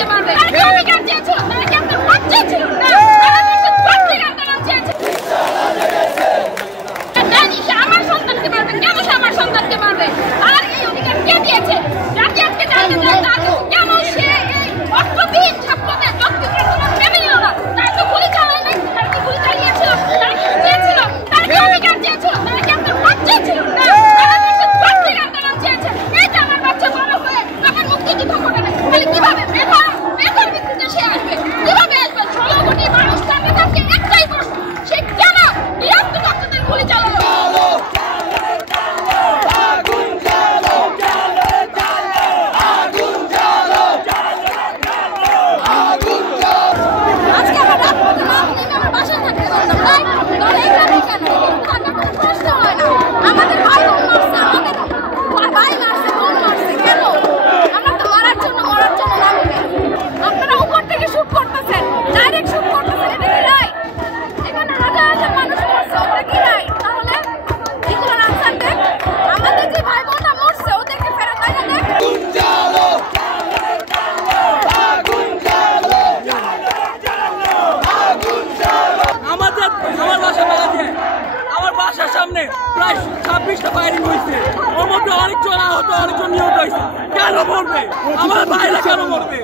করতে পারবে? তারা কি অধিকার চেয়েছিল? তারা কি আপনার ভোট চেয়েছিল? না, তারা কিন্তু ভোট থেকে আন্দোলন চেয়েছে। জানি সে আমার সন্তানকে পারবে, কেন সে আমার সন্তানকে পারবে? আর এই অধিকার কে দিয়েছে? জাতি আজকে জানতে চায় কেন সে এই অর্থবিহীন ছাত্রদের যৌক্তিকতা মেনে নিল না। তারা তো গুলি চালায় নাই, তারা কি গুলি চালিয়েছিল? তারা কি চেয়েছিল? তারা কি অধিকার চেয়েছিল? তারা কি আপনার ভোট চেয়েছিল? না, তারা কিন্তু ভোট থেকে আন্দোলন চেয়েছে। এই যে আমার বাচ্চা বড় হয়ে তখন মুক্তিযুদ্ধ করবে না, তাহলে কিভাবে মেধার ভিত্তিতে সে আসবে? কিভাবে আসবে? 16 কোটি মানুষ তার নেতাকে একটাই প্রশ্ন, সে কেন নিরস্ত্র ছাত্রদের গুলি চালালো? সামনে প্রায় 26টা ফায়ারিং হয়েছে, ওর মধ্যে অনেকজন আহত, অনেকজন নিহত হয়েছে। কেন মরবে আমার ভাইরা? কেন মরবে?